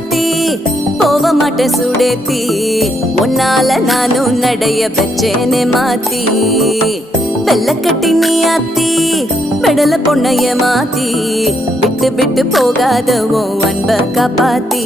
மாத்தி போக மாட்டேன் சுடேத்தி உன்னால நானும் நடைய வச்சேனே மாத்தி வெள்ள கட்டி நீ ஆத்தி பெடல பொண்ணைய மாத்தி விட்டு விட்டு போகாத உன் அன்ப காப்பாத்தி